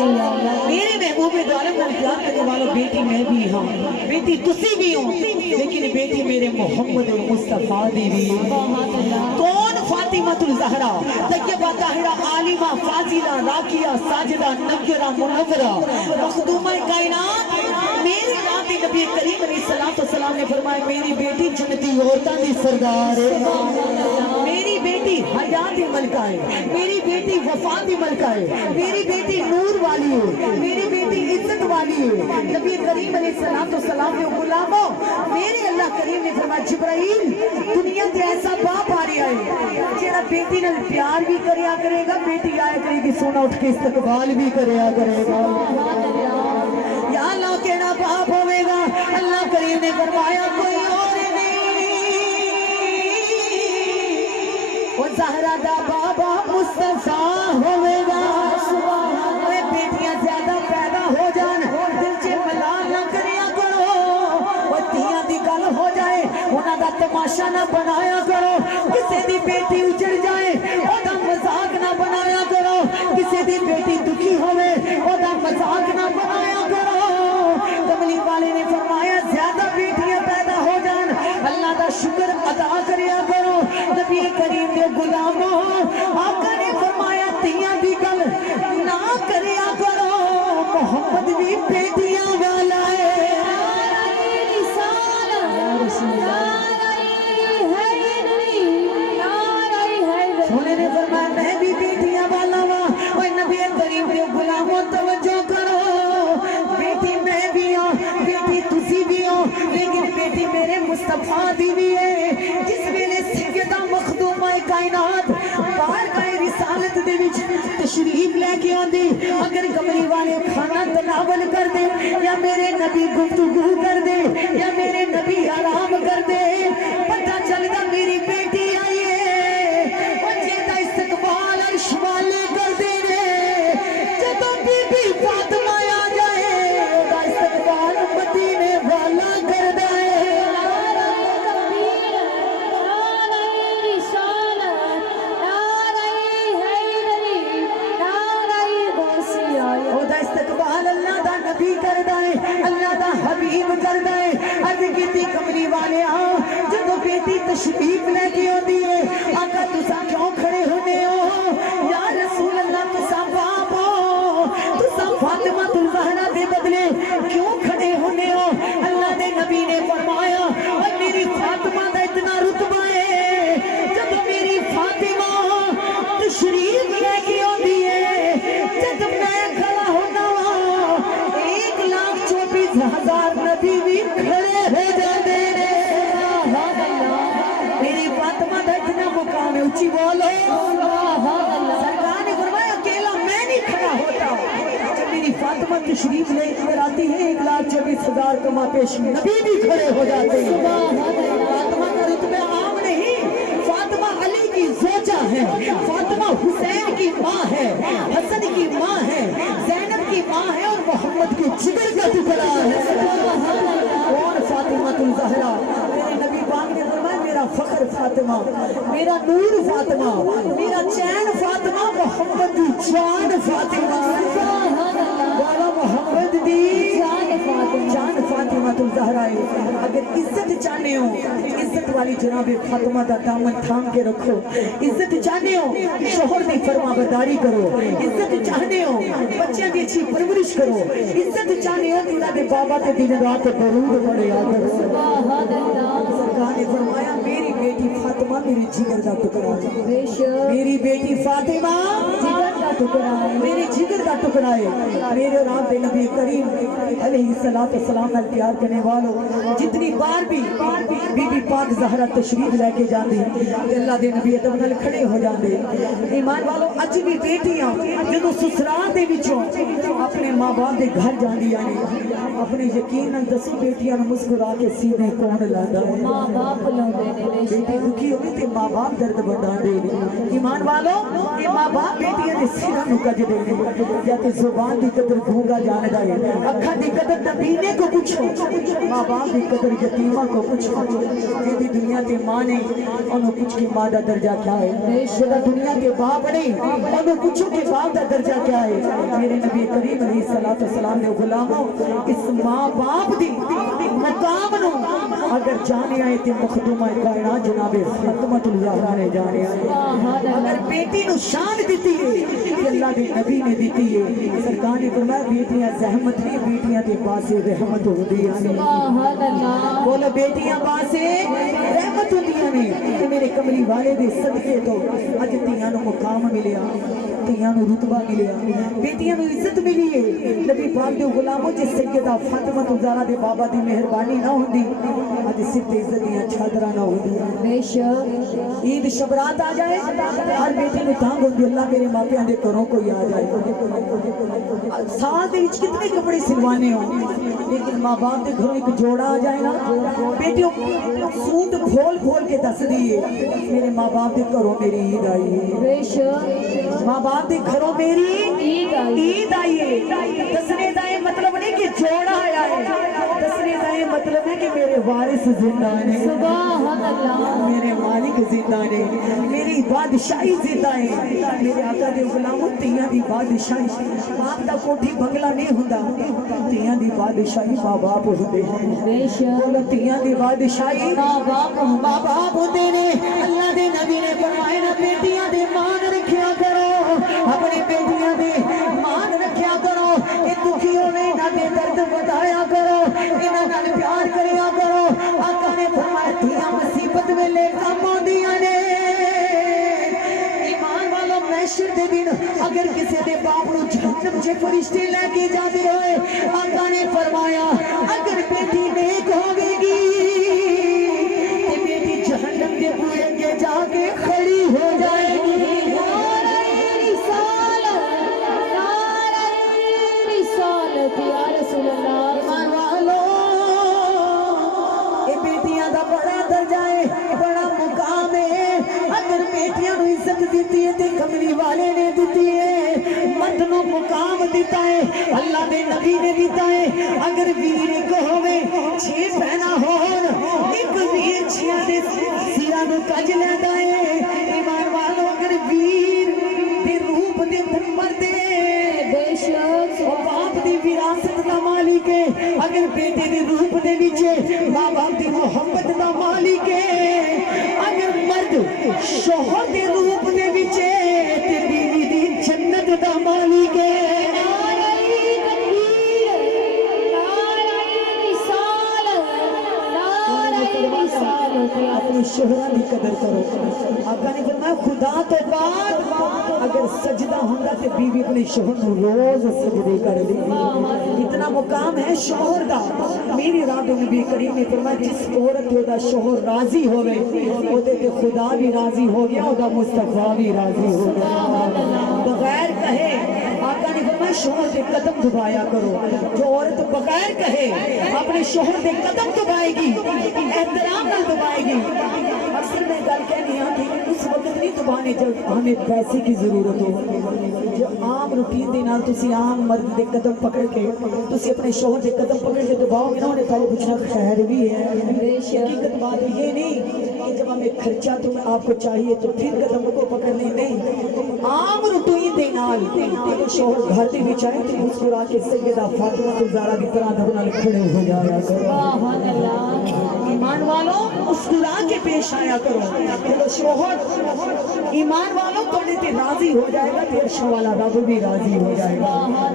میرے محبوب دو عالم کو پیار کرنے والوں بیٹی میں بھی ہاں بیٹی تسی بھی ہوں لیکن بیٹی میرے محمد مصطفیٰ دی بھی کون فاطمہ الزہرا طیبہ طاہرہ عالمہ فاضلہ راکیہ ساجدہ نکرہ منورہ مخدومہ کائنات میرے ناتی نبی کریم علیہ السلام نے فرمایا میری بیٹی جنتی عورتاں دی سردار ہے میری بیٹی حیات ملکہ ہے میری بیٹی وفا دی ملکہ ہے میری بیٹی نور والی ہے میری بیٹی عزت والی ہے نبی کریم علیہ السلام نے غلاموں میرے اللہ کریم نے فرمایا جبرائیل دنیا تے ایسا باپ آ رہا ہے جیڑا بیٹی نال پیار بھی کریا کرے گا بیٹی آیا کرے گی سونا اٹھ کے استقبال بھی کریا کرے گا یا اللہ کیڑا باپ ہوئے گا اللہ کریم نے فرمایا کوئی اور نہیں وہ زہرا دا بابا مصطفیٰ ہوئے گا بیٹیاں زیادہ پیدا ہو جان دل چے ملال نہ کریا کرو وہ تیاں دی گل ہو جائے انہاں دا تماشا نہ بنایا کرو کسی دی بیٹی اجڑ جائے او دا مذاق نہ بنایا کرو کسی دی بیٹی دکھی ہوئے او دا مذاق نہ بنایا کرو کملی والے نے فرمایا زیادہ بیٹیاں پیدا ہو جان اللہ دا شکر ادا کریا کرو نبی کریم دے غلاموں آقا نے فرمایا تیاں دی گل نہ کریا کرو محمد بھی بیٹیاں والا ہے سونے نے فرمایا میں بھی بیٹیاں والا ہوں اور نبی کریم دے غلاموں توجہ کرو بیٹی میں بھی ہوں بیٹی تسی بھی ہوں لیکن بیٹی میرے مصطفیٰ دی بھی ہے جس ویلے سیدہ مخدومہ کائنات بارگاہ رسالت دے وچ تشریف لے کے آندی اگر کملی والے کھانا تناول کر دے یا میرے نبی گفتگو کر دے یا میرے نبی آرام کر دے پتہ چل گا میری بیٹی آئی ہے وہ جیدہ استقبال عرش والے کر دے جب بی بی فاطمہ آ جائے وہ استقبال مدینے والا کر دے اللہ دا حبیب کر دائے عرض کیتی کملی والے آؤ جب بیٹی تشریف لے کے ہوتی ہے آقا تسا کیوں کھڑے ہونے ہو یا رسول اللہ تسا باپ ہو تسا فاطمہ الزہرا دے بدلے کیوں کھڑے ہونے ہو اللہ دے نبی نے فرمایا اور میری فاطمہ دا اتنا رتبہ ہے جب میری فاطمہ تشریف لے کے ہوتی ہے جب میں کھڑا ہونا ہزار نبی بھی کھڑے ہو جاتے ہیں میری فاطمہ دا اتنا مقام ہے اچھی بولو سرکار نے فرمایا اکیلا میں نہیں کھڑا ہوتا جب میری فاطمہ تشریف لے کر آتی ہے 1,24,000 کما پیش نبی بھی کھڑے ہو جاتے ہیں فاطمہ کا رتبہ عام نہیں فاطمہ علی کی زوجہ ہے فاطمہ حسین کی ماں ہے حسن کی ماں ہے زینب کی ماں ہے اور محمد کے جگر کا ٹکڑا ہے کون فاطمہ الزہرا میرے نبی پاک نے فرمایا میرا فخر فاطمہ میرا نور فاطمہ میرا چین فاطمہ محمد دی جان فاطمہ والا محمد دی جان فاطمہ الزہرا ہے اگر عزت چاہنے ہو عزت والی جناب فاطمہ دا دامن تھام کے رکھو عزت چاہنے ہو شوہر دی فرما برداری کرو عزت چاہنے ہو بچے کی اچھی پرورش کرو عزت چاہنے ہو کہ دے بابا تے دن رات درود پڑھے آگر سرکار نے فرمایا میری بیٹی فاطمہ میری جگر کا ٹکڑا ہے میری بیٹی فاطمہ جگر کا ٹکڑا ہے میری جگر کا ٹکڑا ہے میرے رام دے نبی کریم علیہ السلام نال پیار کرنے والوں جتنی بار بھی بی بی پاک زہرا تشریف لے کے جاندی اللہ دے نبی ادب نال کھڑے ہو جاندے ایمان والوں اج بھی بیٹیاں جدوں سسرال دے وچوں اپنے ماں باپ دے گھر جاندی آنے اپنے یقین نال دسو بیٹیاں مسکرا کے سینے کون لاندا ماں باپ لاندے نے بیٹی دکھی ہوئی تے ماں باپ درد برداندے ایمان والوں یہ ماں باپ بیٹیاں دے सिरां नूं कज देने या ते जुबान दी कदर गूंगा जानदा है अखां दी कदर नबीने को पूछो मां बाप दी कदर यतीमा को पूछो जेदी दुनिया ते मां ने ओनू पूछ के मां दा दर्जा क्या है जेदा दुनिया ते बाप नहीं ओनू पूछो कि बाप दा दर्जा क्या है मेरे नबी करीम अलैहिस्सलातु वस्सलाम ने गुलामों इस मां बाप दी मकाम नू अगर जाने आए ते मखदूमा कायनात जनाबे फातिमातुल ज़हरा ने जाने आए अगर बेटी नू शान दिती है अल्लाह दे नबी ने दिती है सरकार ने फरमाया बेटियां ज़हमत नहीं बेटियां दे पासे रहमत होंदी है सुभान अल्लाह बोलो बेटियां पासे रहमत होंदियां ने ते मेरे कमली वाले दे सदके तो अज तियां नू मुकाम मिलिया तियां नू रुतबा मिलिया बेटियां नू इज्जत मिली है नबी पाक दे गुलामों जे सैयदा फातिमातुल ज़हरा दे बाबा दी मेहरबानी ना होंदी अज सिर ते इज्जत दियां चादरां ना होंदी बेशक ईद शबरात आ जाए हर बेटी नू तांग होंदी अल्लाह मेरे मापियां दे घरों कोई आ जाए साल दे विच कितने कपड़े सिलवाने हो लेकिन मां बाप दे घरों एक जोड़ा आ जाए ना बेटियों सूट खोल खोल के दस दिए मेरे मां बाप दे घरों मेरी ईद आई है बेशक मां बाप दे घरों मेरी ईद आई है दसने दा ये मतलब नहीं कि जोड़ा आया है दसने दा ये मतलब है कि मेरे वारिस जिंदा ने सुभान अल्लाह मेरे मालिक जिंदा ने मेरी बादशाही जिंदा है मेरे आका दे गुलामों तियां दी बादशाही बाप दा कोठी बंगला नहीं हुंदा तियां दी बादशाही मां बाप होंदे बेशक तियां दी बादशाही मां बाप होंदे ने अल्लाह दे नबी ने फरमाया ना बेटियां दे मान रखिया करो अपनी बेटियां दे मान रखिया करो ये दुखी होवे ना दे दर्द बताया करो इन्हां नाल प्यार करया करो आका ने फरमाया तियां मुसीबत वेले काम आंदियां ने ईमान वालों महशर दे दिन अगर किसी दे बाप नू जहन्नम च फरिश्ते लेके जाते होए आका ने फरमाया अगर बेटी नेक होवेगी ते बेटी जहन्नम के बूहे के जाके खड़ी हो जाएगी या रसूल अल्लाह ईमान वालों ये बेटियां दा बड़ा दर्जा है बड़ा मुकाम है अगर बेटियां नू इज्जत दीती है ते कमली वाले ने दीती है मर्द नू मुकाम दिता है अल्लाह दे नबी ने दिता है अगर वीर को होवे छे बहना होन एक वीर छिया दे सिरा नू कज लेंदा है ईमान वालों अगर वीर दे रूप दे नंबर दे बेशक ओ बाप दी विरासत दा मालिक है अगर बेटे दे रूप दे नीचे मां बाप दी मोहब्बत दा मालिक है अगर मर्द शोहर दे रूप दे नीचे ते बीवी दी जन्नत दा मालिक है अपनी शोहरा की कदर करो आका ने फरमाया खुदा तो बाद अगर सजदा होंदा ते बीवी अपने शोहर नू रोज सजदे कर दी इतना मुकाम है शोहर दा मेरी रात नबी करीम ने फरमाया जिस औरत ते ओदा शोहर राजी होवे ओदे ते खुदा भी राजी हो गया ओदा मुस्तफा भी राजी हो गया बगैर कहे आका ने फरमाया शोहर के कदम दबाया करो जो औरत बगैर कहे अपने शोहर के कदम दबाएगी एहतराम नाल दबाएगी अक्सर मैं गल कहनी हां कि उस वक्त नहीं दबाने जब हमें पैसे की जरूरत हो जो आम रूटीन दे नाल तुसी आम मर्द दे कदम पकड़ के तुसी अपने शोहर के कदम पकड़ के दबाओगे ना उन्हें पहले पूछना खैर भी है हकीकत बात ये नहीं कि जब हमें खर्चा तो आपको चाहिए तो फिर कदम को पकड़ने नहीं आम रूटीन दे नाल शोहर घर दे विच आए ते मुस्कुरा के सैयदा फातिमातुल ज़हरा की तरह दब नाल खड़े हो जाया करो सुभान अल्लाह ईमान वालों मुस्कुरा के पेश आया करो तो शोहर ईमान वालों थोड़े ते राजी हो जाएगा तेरे शवाला रब भी राजी हो जाएगा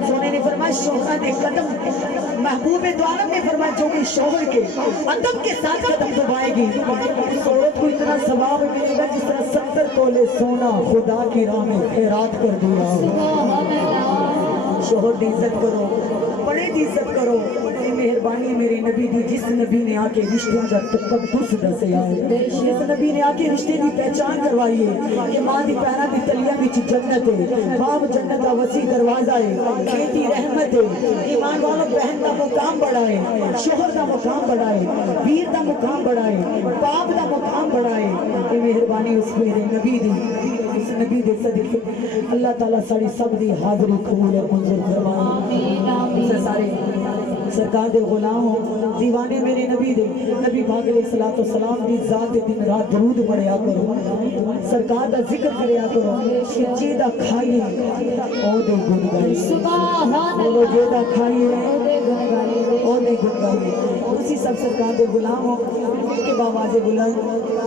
सोने ने फरमाया शोहर दे कदम महबूब दो आलम ने फरमाया जो कि शोहर के अदब के साथ कदम दबाएगी उस औरत को इतना सवाब मिलेगा जिस तरह 70 तोले सोना खुदा की राह में खैरात कर दिया शोहर की इज्जत करो बड़े की इज्जत करो मेहरबानी मेरे नबी दी जिस नबी ने आके रिश्ते का तकद्दुस दसिया है जिस नबी ने आके रिश्ते की पहचान करवाई है कि मां दी पैरा दी तलिया विच जन्नत है बाप जन्नत का वसी दरवाजा है बेटी रहमत है ईमान वालों बहन का मुकाम बड़ा है शोहर का मुकाम बड़ा है वीर का मुकाम बड़ा है बाप का मुकाम बड़ा है ये मेहरबानी उस मेरे नबी दी उस نبی دے صدقے اللہ تعالیٰ ساری سب دی حاضری قبول اور منظور فرمائے سارے سرکار دے غلام ہو دیوانے میرے نبی دے نبی پاک علیہ السلام دی ذات دن رات درود پڑھیا کرو سرکار دا ذکر کریا کرو جیدہ کھائیے او دے گن گائیے بولو جیدہ کھائیے او دے گن گائیے اسی سب سرکار دے غلام ہو کہ باواز بلند